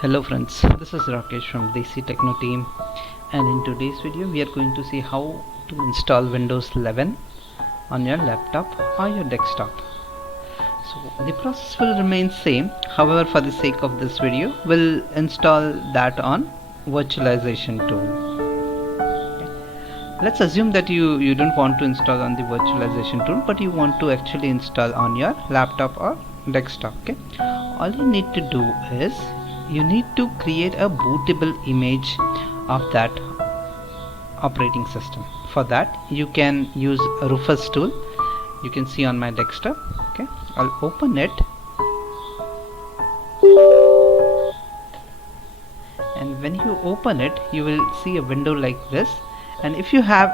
Hello friends, this is Rakesh from Desi Techno team, and in today's video we are going to see how to install Windows 11 on your laptop or your desktop. So the process will remain same, however for the sake of this video we'll install that on virtualization tool. Let's assume that you don't want to install on the virtualization tool, but you want to actually install on your laptop or desktop. Okay, all you need to do is you need to create a bootable image of that operating system. For that you can use a Rufus tool. You can see on my desktop. Okay, I'll open it, and when you open it you will see a window like this. And if you have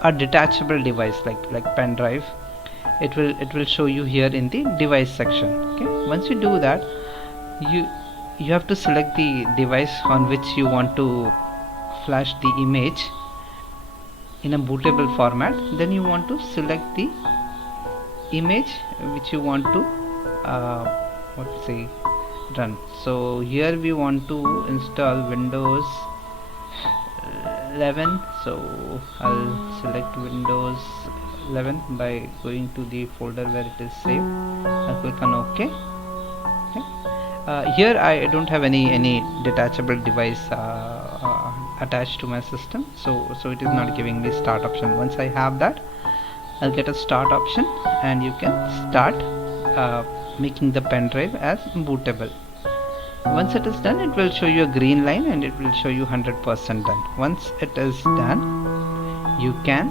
a detachable device like pen drive, it will show you here in the device section. Okay, once you do that, you have to select the device on which you want to flash the image in a bootable format. Then you want to select the image which you want to run. So here we want to install Windows 11, so I'll select Windows 11 by going to the folder where it is saved. I'll click on OK. Here I don't have any detachable device attached to my system, so it is not giving me start option. Once I have that, I'll get a start option, and you can start making the pen drive as bootable. Once it is done, it will show you a green line and it will show you 100% done. Once it is done, you can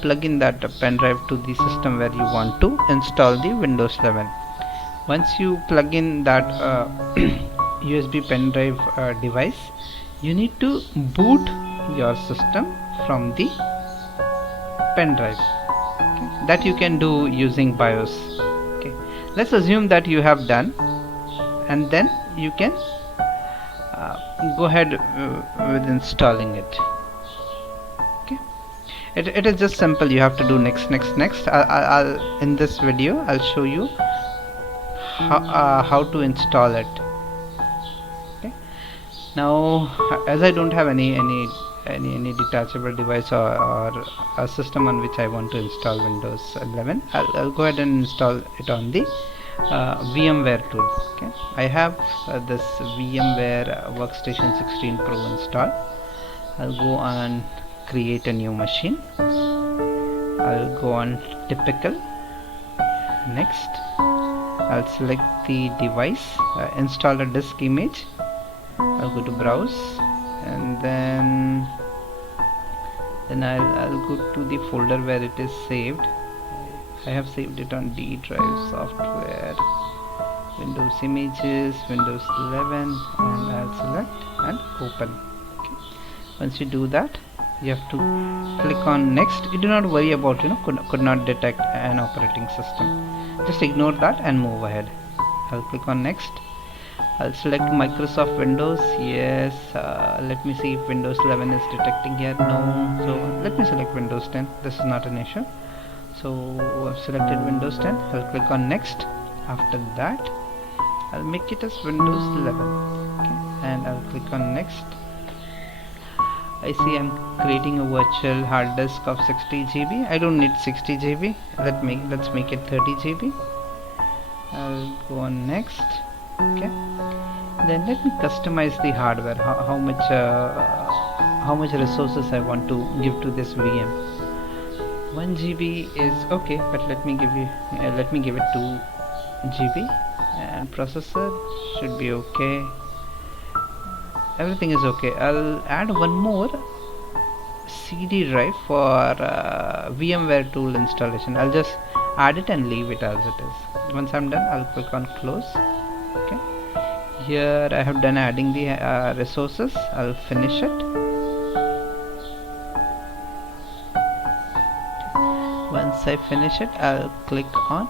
plug in that pen drive to the system where you want to install the Windows 11. Once you plug in that USB pen drive device, you need to boot your system from the pen drive. Okay, that you can do using BIOS. Okay, let's assume that you have done, and then you can go ahead with installing it. Okay, it is just simple. You have to do next. I'll in this video I'll show you how to install it. Okay, now as I don't have any detachable device or a system on which I want to install Windows 11, I'll go ahead and install it on the VMware tool. Okay, I have this VMware Workstation 16 Pro installed. I'll go on create a new machine. I'll go on typical. Next, I'll select the device, install a disk image. I'll go to browse, and then I'll go to the folder where it is saved. I have saved it on D drive, software, Windows images, Windows 11, and I'll select and open. Okay. Once you do that, you have to click on next. You do not worry about could not detect an operating system. Just ignore that and move ahead. I'll click on next. I'll select Microsoft Windows. Yes. Let me see if Windows 11 is detecting here. No. So let me select Windows 10. This is not an issue. So I've selected Windows 10. I'll click on next. After that, I'll make it as Windows 11. Okay, and I'll click on next. I see I'm creating a virtual hard disk of 60 GB. I don't need 60 GB. Let's make it 30 GB. I'll go on next. Okay. Then let me customize the hardware. How much resources I want to give to this VM. 1 GB is okay, but let me give it 2 GB, and processor should be okay. Everything is okay. I'll add one more CD drive for VMware tool installation. I'll just add it and leave it as it is. Once I'm done, I'll click on close. Okay, here I have done adding the resources. I'll finish it. Once I finish it, I'll click on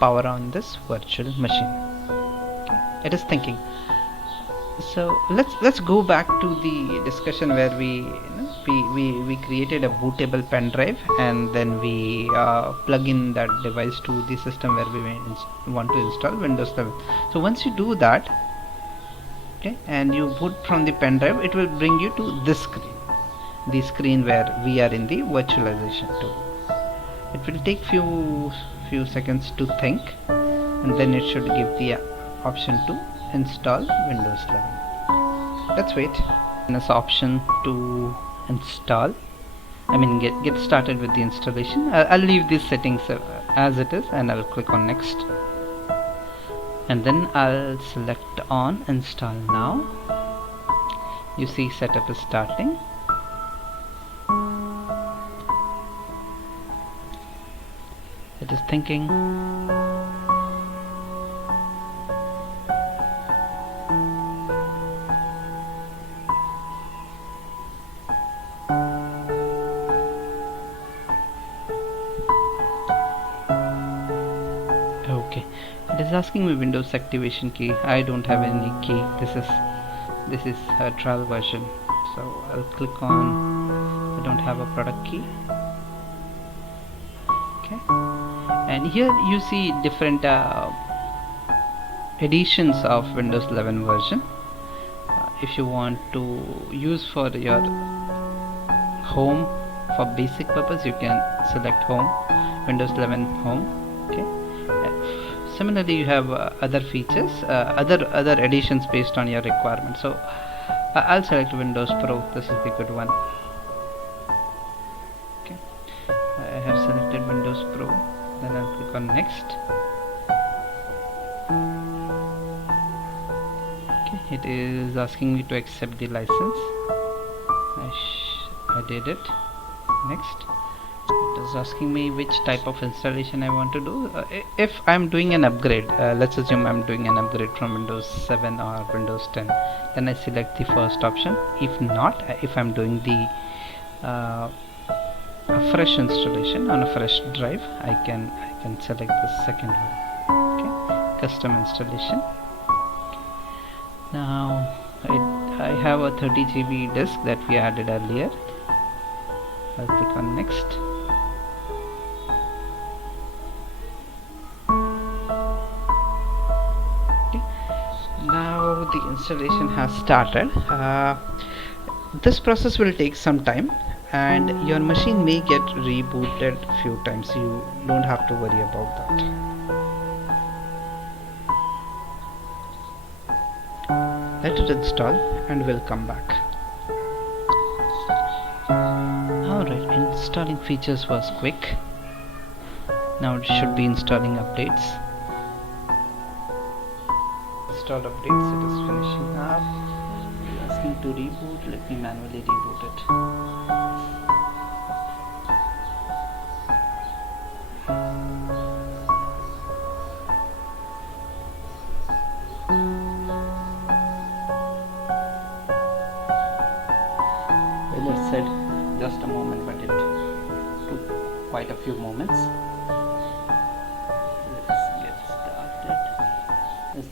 power on this virtual machine. Okay, it is thinking. So let's go back to the discussion where we created a bootable pen drive, and then we plug in that device to the system where we want to install Windows 11. So once you do that, Okay, and you boot from the pen drive, it will bring you to this screen, the screen where we are in the virtualization tool. It will take few seconds to think, and then it should give the option to install Windows 11. Let's wait. This option to install, I mean get started with the installation. I'll leave these settings as it is, and I'll click on next, and then I'll select on install now. You see setup is starting. It is thinking. Okay, it is asking me Windows activation key. I don't have any key. This is a trial version, so I'll click on I don't have a product key. Okay, and here you see different editions of Windows 11 version. If you want to use for your home for basic purpose, you can select home, Windows 11 home. Okay, similarly you have other features, other editions based on your requirement. So I'll select Windows Pro. This is the good one. Okay, I have selected Windows Pro, then I'll click on next. Okay, it is asking me to accept the license. I did it. Next, it is asking me which type of installation I want to do. If I'm doing an upgrade, let's assume I'm doing an upgrade from Windows 7 or Windows 10, then I select the first option. If not, if I'm doing the a fresh installation on a fresh drive, I can select the second one. Okay, custom installation. Now I have a 30 GB disk that we added earlier. I'll click on next. Okay, now the installation has started. This process will take some time, and your machine may get rebooted a few times. You don't have to worry about that. Let it install and we'll come back. Alright, installing features was quick. Now it should be installing updates. Installed updates, it is finishing up. Asking to reboot, let me manually reboot it. Well, it said just a moment, but it took quite a few moments. Let's get started. Is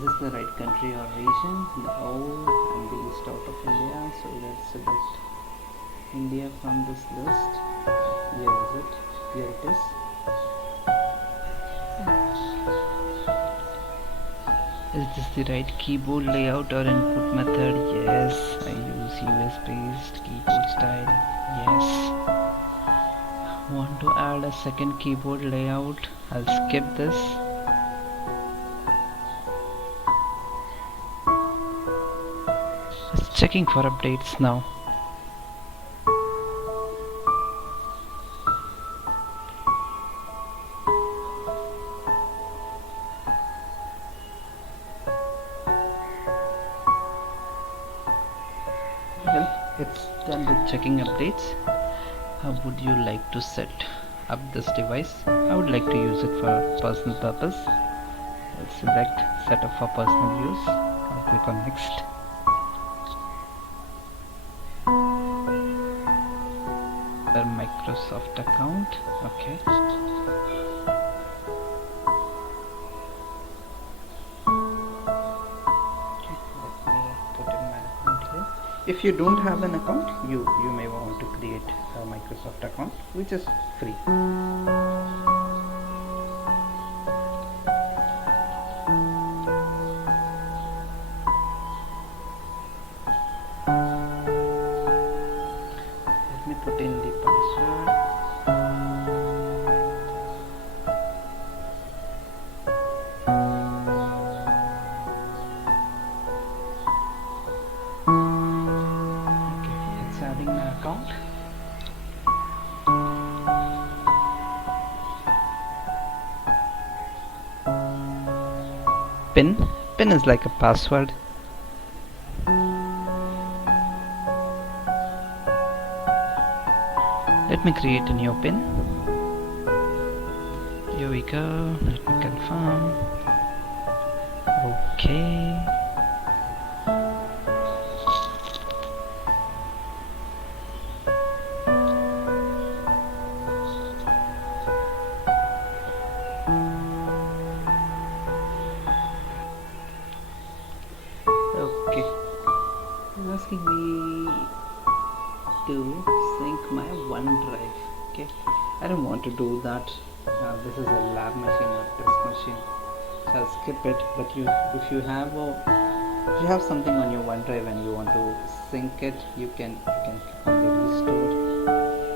this the right country or region? No, I'm based out of India, so let's select India from this list. Where is it? Here it is. Is this the right keyboard layout or input method? Yes, I use US based keyboard style. Yes. Want to add a second keyboard layout? I'll skip this. It's checking for updates now. Well, it's done with checking updates. How would you like to set up this device? I would like to use it for personal purpose. I'll select setup for personal use. I'll click on next. Microsoft account. Okay. If you don't have an account, you may want to create a Microsoft account, which is free. pin. Pin is like a password. Let me create a new pin. Here we go. Let me confirm. Okay. Okay. It's asking me to sync my OneDrive. Okay. I don't want to do that. This is a lab machine or test machine, so I'll skip it. But if you have something on your OneDrive and you want to sync it, you can click on the restore.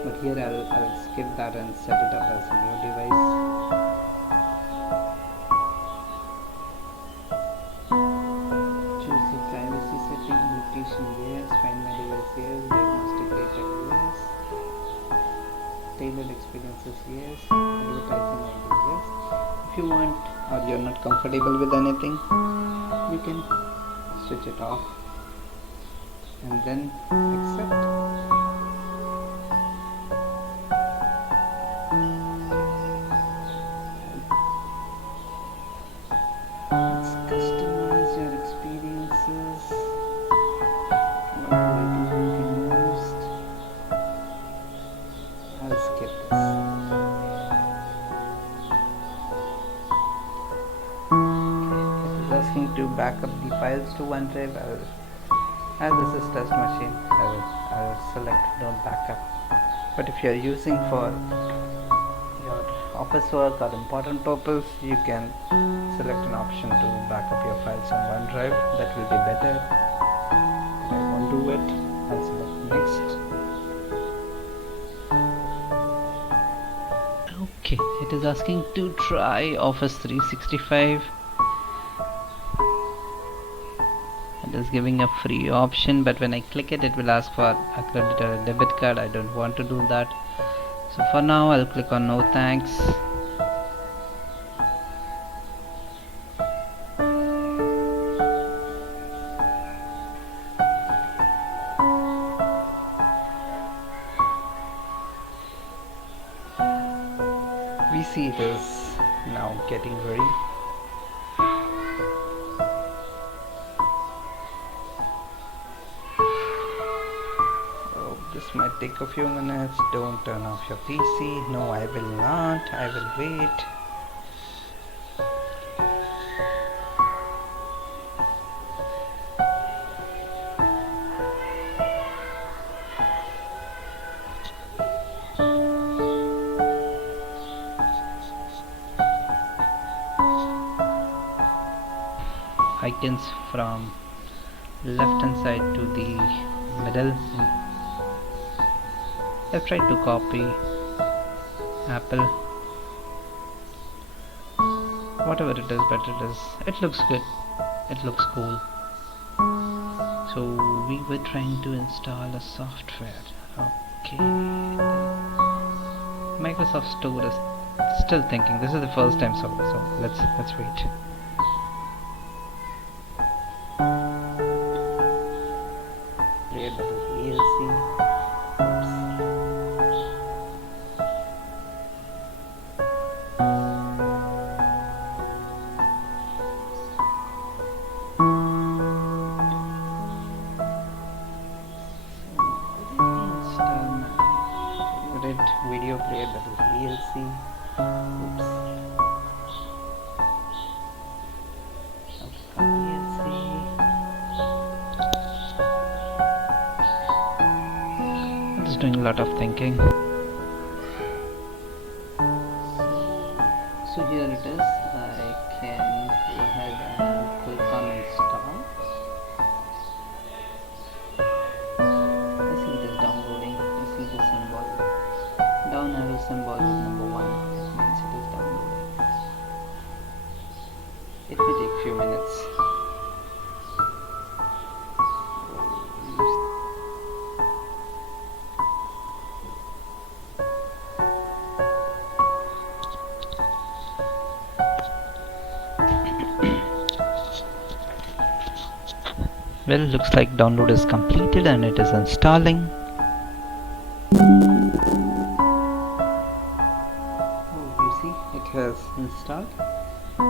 But here I'll skip that and set it up as a new device. Choose the privacy setting, location yes, find my device yes, diagnostic data yes, tailored experiences yes, advertising ID yes. If you want or you're not comfortable with anything, you can switch it off and then accept. Let's customize your experiences. What do I do the most? I'll skip this. Okay, it is asking to back up the files to OneDrive. As this is test machine, I'll select don't backup. But if you are using for your office work or important purpose, you can select an option to back up your files on OneDrive. That will be better. I won't do it. I'll select next. Okay, it is asking to try Office 365. It is giving a free option, but when I click it, it will ask for a credit or a debit card. I don't want to do that. So for now, I'll click on no thanks. We see it is now getting ready. This might take a few minutes. Don't turn off your PC. No, I will not. I will wait. Icons from left hand side to the middle. I've tried to copy Apple, whatever it is, but it looks good, it looks cool. So we were trying to install a software. Okay, Microsoft Store is still thinking. This is the first time, so let's wait. Player that is VLC. Video player that is VLC. VLC. It's doing a lot of thinking. So here it is. I can go ahead and click on install. I see it is downloading. I see the symbol. Down arrow symbol is number 1. It means it is downloading. It may take few minutes. Well, looks like download is completed and it is installing. Oh, you see it has installed, and I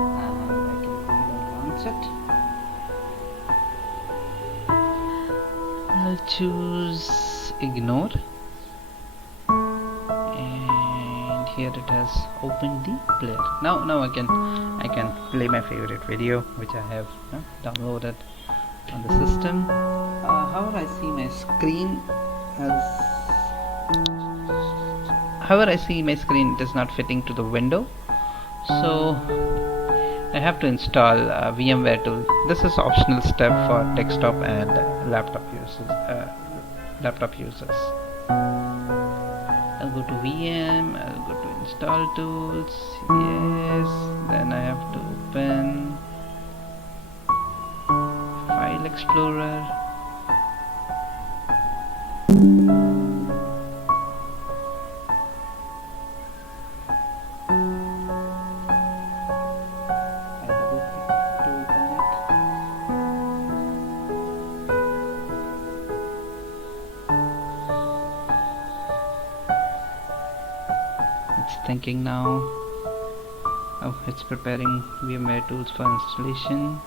can go ahead and launch it. I'll choose ignore, and here it has opened the player. Now I can play my favorite video which I have downloaded on the system. However, I see my screen it is not fitting to the window, so I have to install VMware tool. This is optional step for desktop and laptop users. I'll go to VM, I'll go to install tools, yes, then I have to open File Explorer. Thinking now. Oh, it's preparing VMware tools for installation.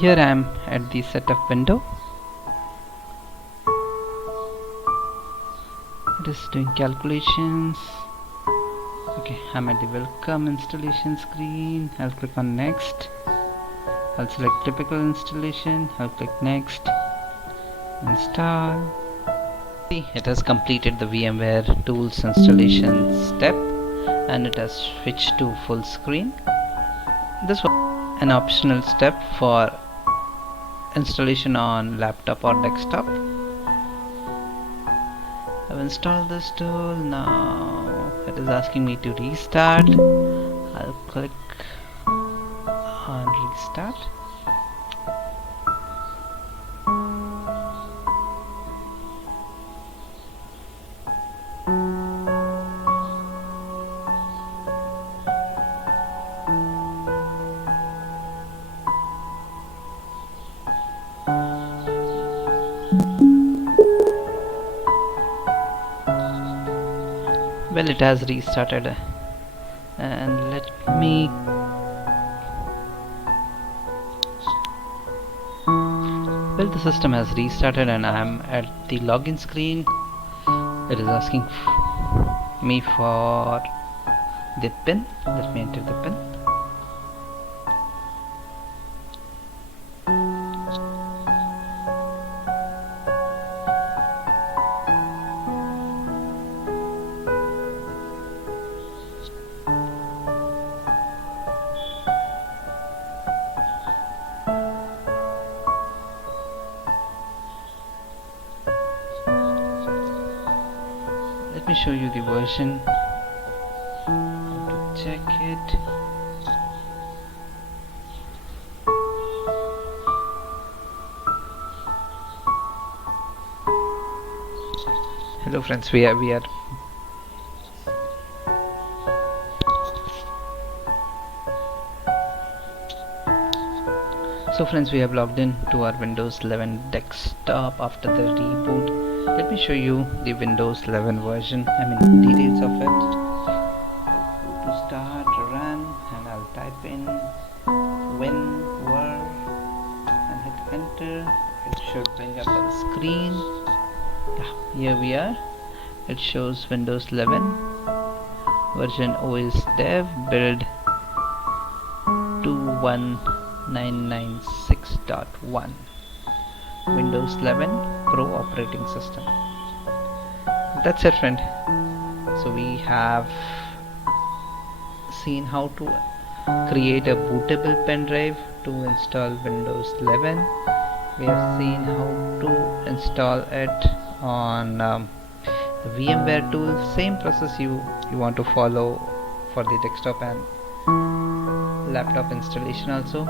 Here I am at the setup window. It is doing calculations. Okay, I'm at the welcome installation screen. I'll click on next. I'll select typical installation. I'll click next. Install. It has completed the VMware tools installation step and it has switched to full screen. This was an optional step for installation on laptop or desktop. I've installed this tool. Now it is asking me to restart. I'll click on restart. Well, it has restarted, and let me the system has restarted and I am at the login screen. It is asking me for the PIN. Let me enter the PIN. Let me show you the version. How to check it. Hello friends, we are so friends, we have logged in to our Windows 11 desktop after the reboot. Let me show you the Windows 11 version, details of it. To start, run, and I'll type in when, where, and hit enter. It should bring up on the screen. Yeah, here we are. It shows Windows 11 version OS Dev build 21996.1. Windows 11 Pro operating system. That's it, friend. So we have seen how to create a bootable pen drive to install Windows 11. We have seen how to install it on the VMware tool. Same process you want to follow for the desktop and laptop installation also.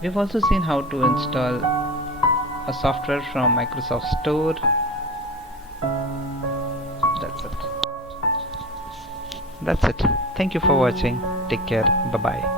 We've also seen how to install a software from Microsoft Store. That's it. Thank you for watching. Take care. Bye bye.